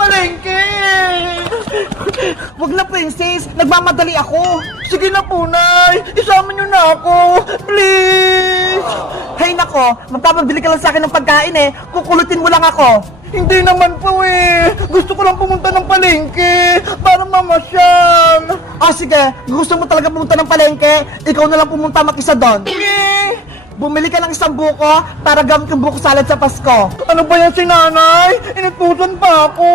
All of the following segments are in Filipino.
palengke! Wag na, princess. Nagmamadali ako. Sige na po, Nay! Isama niyo na ako! Please! Hay nako, magpapabili ka lang sa akin ng pagkain eh. Kukulutin mo lang ako. Hindi naman po eh! Gusto ko lang pumunta ng palengke para mamasyal! Sige, gusto mo talaga pumunta ng palengke? Ikaw na lang pumunta mag-isa doon. Eh! Bumili ka ng isang buko para gamit yung buko salad sa Pasko. Ano ba yan si Nanay? Inutusan pa ako!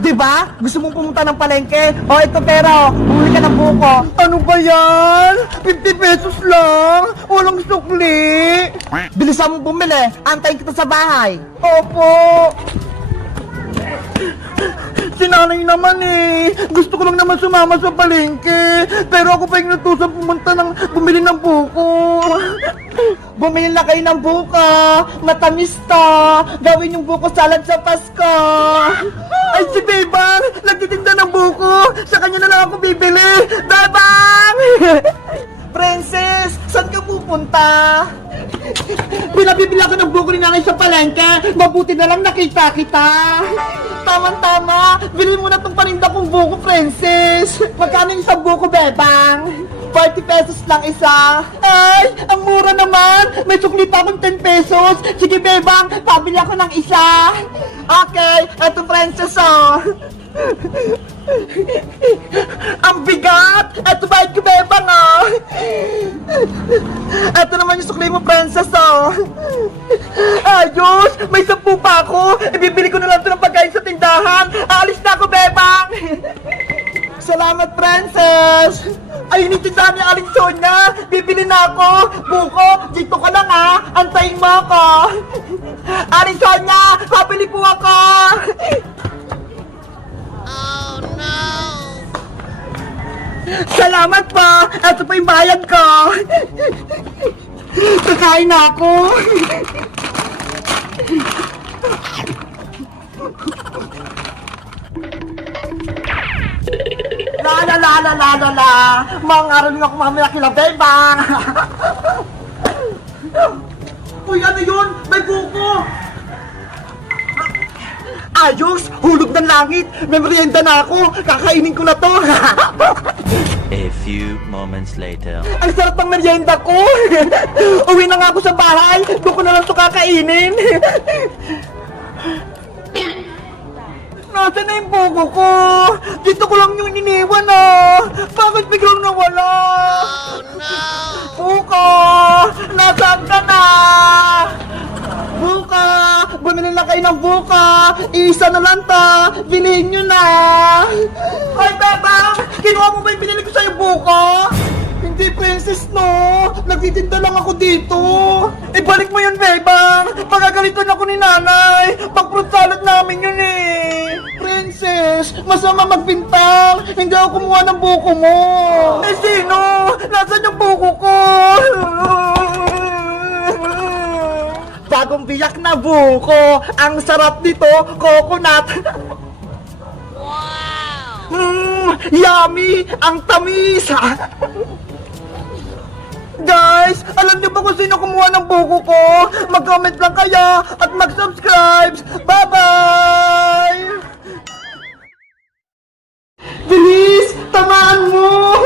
Di ba? Gusto mong pumunta ng palengke? Ito pera, bumili ka ng buko. Ano ba yan? 50 pesos lang! Walang sukli! Bilisan mong bumili. Antayin kita sa bahay. Opo! Si Nanay naman eh! Gusto ko lang naman sumama sa palengke! Pero ako pa yung inutusan bumili ng buko! Bumili na kayo ng buko. Matamis to. Gawin yung buko salad sa Pasko. Ay, si Bebang! Nagtitinda ng buko! Sa kanya na lang ako bibili! Bebang! Princess, saan ka pupunta? Pinabibili ako ng buko ni Nanay sa palengke! Mabuti na lang nakita kita! Tama-tama. Bili mo na tong paninda kong buko, princess. Magkano yung isang buko, Bebang? 40 pesos lang isa. Ay! Ang mura naman! May sukli pa akong 10 pesos! Sige, Bebang! Pabili ako ng isa! Okay, eto princess, oh. Ang bigat! Eto ba ko, Bebang, oh! Eto naman yung sukli mo, princess, oh. Ayos! May 10 pa ako! Ibibili ko na lang ito ng pagkain sa tindahan! Aalis na ako, Bebang! Salamat, princess. Ay, initindahan ni Aling Sonia! Bibili na ako! Buko, dito ka lang ha! Antayin mo ako! Aling Sonia, pabili po ako! Oh no! Salamat po! Ito po yung bayad ko! Kakain na ako! La. Mga rin ako mamaya kila Bebang. Uy, ano yun? May buko! Ayos! Hulog ng langit! May merienda na ako! Kakainin ko na to! A few moments later. Ang sarap ng merienda ko! Uwi na nga ako sa bahay! Doon ko na lang ito kakainin! Nasaan na yung buko ko? Dito ko lang yung iniwan ah! Bakit biglang nawala? Oh no! Buko! Nasaan ka na? Buka! Bumili na kayo ng buka! Isa na lang ta! Bilhin nyo na! Ay, Bebang! Kinuha mo ba yung binili ko sa'yo buko? Hindi, princess, no! Nagtitinda lang ako dito! Ibalik mo yun, Bebang! Pagagalitan ako ni Nanay! Pag-fruit salad namin yun eh! Princess, masama magbintang! Hindi ako kumuha ng buko mo! Eh, sino? Nasaan yung buko ko? Bagong biyak na buko! Ang sarap nito, coconut! Wow! Yummy! Ang tamis! Guys, alam niyo ba kung sino kumuha ng buko ko? Mag-comment lang kayo at mag-subscribe! Bye-bye! Bilis! Tamaan mo!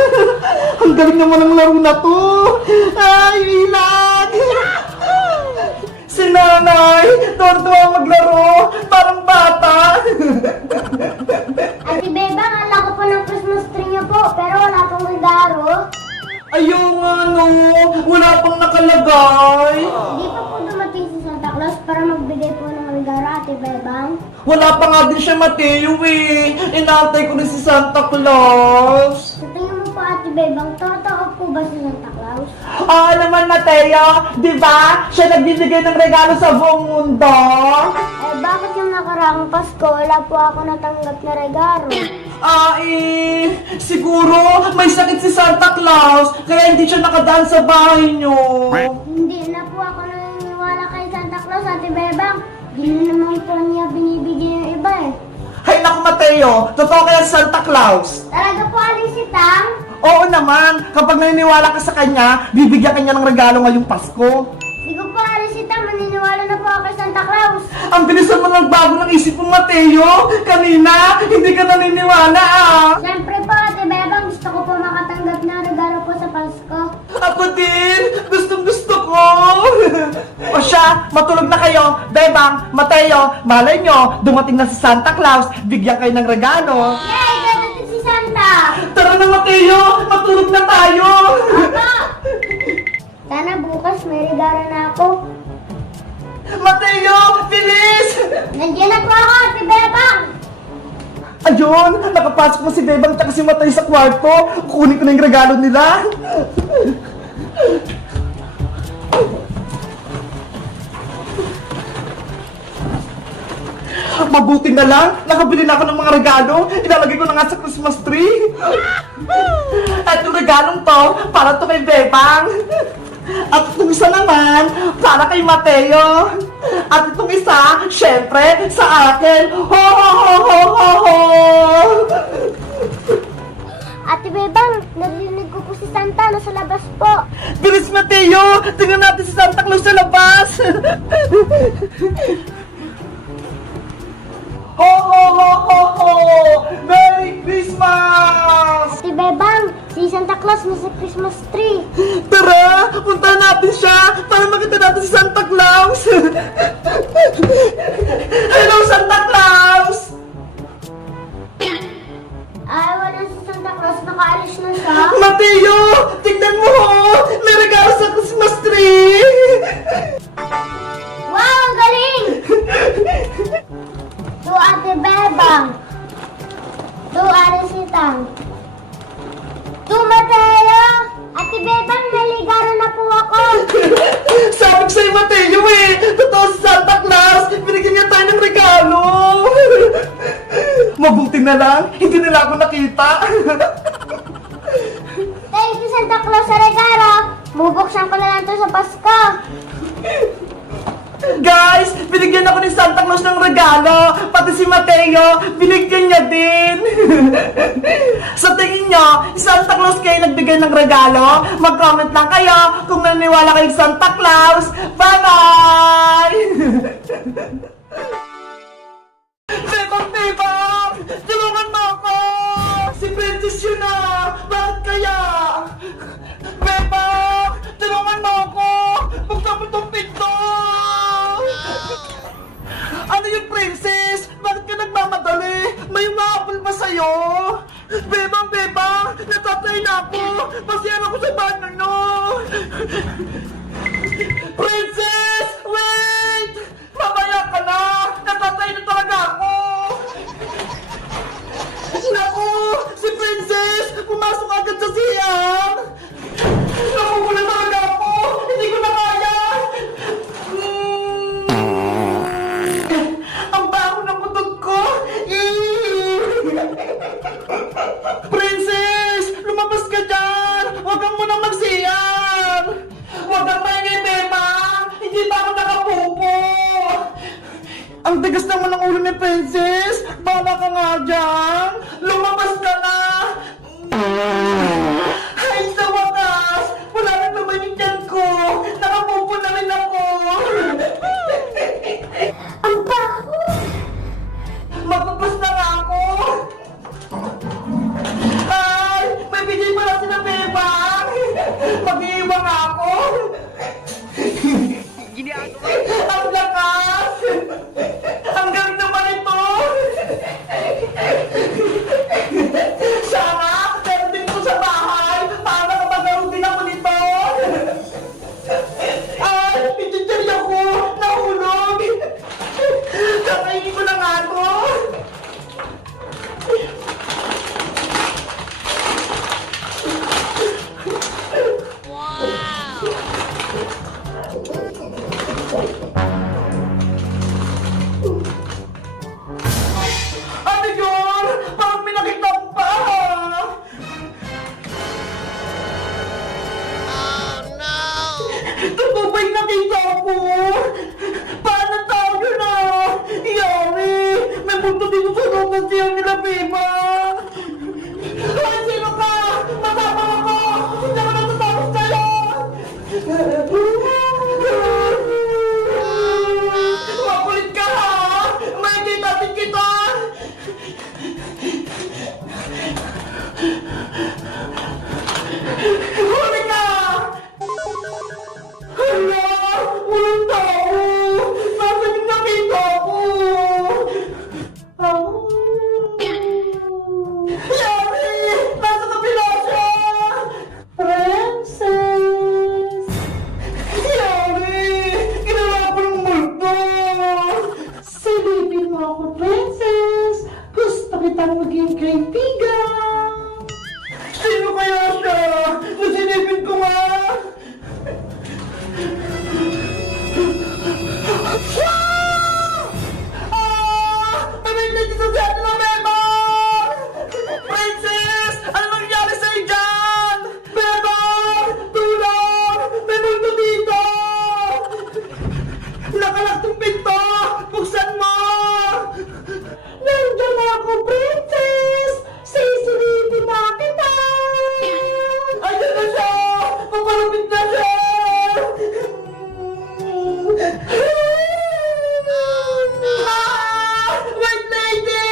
Ang galing naman ng laro na to! Ay, ilag! Si Nanay! Tuwan-tuwa maglaro! Parang bata! Ate Bebang, alam ko po ng Christmas tree niyo po, pero wala pong regalo. Ayaw nga no! Wala pang nakalagay! Hindi pa po dumating si Santa Claus para magbigay po ng regalo, Ate Bebang. Wala pa nga din siya Mateo eh! Inaantay ko rin si Santa Claus! Sa tingin mo po, Ate Bebang, totoo po ba si Santa Claus? Oo naman Mateo! Di ba? Siya nagbibigay ng regalo sa buong mundo! Bakit yung nakaraang Pasko, wala po ako natanggap na regalo? Siguro may sakit si Santa Claus kaya hindi siya nakadaan sa bahay niyo. Hindi na po ako naniniwala kay Santa Claus, Ate Bebang. Hindi naman po niya binibigay yung iba eh. Hay naku Mateo, totoo kaya si Santa Claus? Talaga po, Aling Sitang? Oo naman, kapag naniniwala ka sa kanya, bibigyan ka niya ng regalo ngayong Pasko. Hindi ko po, Aling Sitang, maniniwala na po ako kay Santa Claus. Ang bilis naman nagbago ng isip mo, Mateo. Kanina, hindi ka naniniwala ah. Siyempre po, Ate Bebang, gusto ko po makatanggap ng regalo po sa Pasko. Ako din, gustong-gusto ko. O siya, matulog na kayo. Bebang, Mateo, malay nyo, dumating na si Santa Claus, bigyan kayo ng regalo. Yay! Dadating si Santa! Tara na, Mateo, matulog na tayo. Papa! Sana bukas may regalo na ako. Mateo, bilis! Nandiyan na po ako, Ate Bebang! Ayun, nakapasok mo si Bebang at si Matay sa kwarto. Kukunin ko na yung regalo nila. Mabuti na lang, nakabili na ako ng mga regalo. Ilalagay ko na nga sa Christmas tree. At yung regalong to, para to kay Bebang. At itong isa naman, para kay Mateo. At itong isa, syempre, sa akin. Ho, ho, ho, ho, ho, ho. Ate Bebang, narinig ko po si Santa, nasa labas po. Bilis, Mateo! Tingnan natin si Santa Claus sa labas! Ho, ho, ho, ho, ho! Merry Christmas! Ate Bebang, si Santa Claus nasa Christmas tree. Tara! Punta natin siya para makita natin si Santa Claus! Hello, Santa Claus! Ay, wala si Santa Claus, nakaalis na siya. Mateo! Tignan mo! May regalo sa Christmas tree! Wow, ang galing! To Ate Bebang. To Arisitang. To Mateo. Ate Bebang, naligaro na po ako. Sabi ko sa'yo, Mateo eh! Totoo si Santa Claus! Binigyan niya tayo ng regalo! Mabuti na lang, hindi nila ako nakita. Thank you, Santa Claus, sa regalo. Bubuksan ko na lang to sa Pasko. Guys, binigyan ako ni Santa Claus ng regalo. Pati si Mateo, binigyan niya din. Sa tingin nyo, si Santa Claus kayo nagbigay ng regalo? Mag-comment lang kayo kung naniniwala kayo sa Santa Claus. Bye-bye! Bebang, Bebang! Tulungan mo ako! Si Princess yun na! Bakit kaya? Bebang! Tulungan mo ako! Buksan mo itong pinto! Ano yung Princess? Bakit ka nagmamadali? May umapol pa sa'yo? Bebang, Bebang! Natatay na ako! Pasiyan ako sa banner no! Princess! Wait! Mamaya ka na! Natatay na talaga ako! Naku! Si Princess! Pumasok agad sa siyang! Naku, na talaga ako! Hindi ko na kaya! Ang baho ng kutot ko! Princess! Lumabas ka dyan! Huwag kang munang magsiyang! Huwag kang maingay, Beba! Hindi pa ako nakapupo! Ang tigas naman ng ulo ni Princess! Bala ka nga dyan! Lumabas ka na! Ay, sa wakas! Wala nang laman yung tiyan ko! Nakapupo na rin ako! Ang baho! Magpapos na nga ako! Ay! May bigay pala si na Bebang! Mag-iiwan nga ako! Ang lakas! Ang galing naman ito! Sana! Meron din ko sa magiging kaibigan. Sino kaya siya? Nasilipin ko nga! May dito sa set na Bebang! Princess! Ano nangyari sa'yo dyan? Bebang! Tulong! May multo dito! Nakalak tong pinto! Buksan mo! Nandiyan ako, Princess! Sisilipin na kita! Ayan na siya! Papalapit na siya! White lady!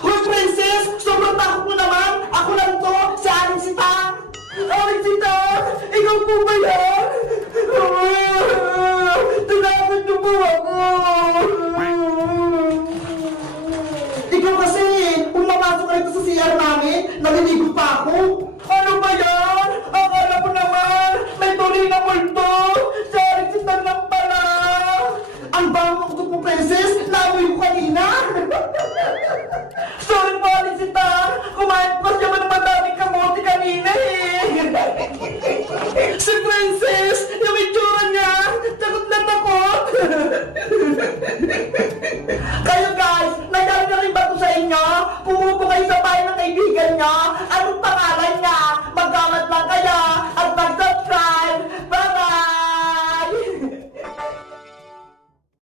Hoy, Princess! Sobrang takot mo naman! Ako lang to! Si Aling Sitang! Aling Sitang! Ikaw po ba yan? Tinapit niyo po ako! Ikaw kasi! Kung mamasok ka rito sa CR namin, naliligo pa ako! Ano ba yan? Akala ko naman! May tuloy na multo! Si Aling Sitang lang pala! Ang bango ko mo, Princess! Naamoy ko kanina! Sorry po, Aling Sitang! Kumain po kasi naman ng madaming kamote kanina eh! Si Princess! Yung itsura niya! Takot na takot! Kayo guys! Nangyari na rin ba ito sa inyo? Pumupo kayo sa bahay ng kaibigan niyo? Anong pangalan